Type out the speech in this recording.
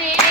จริง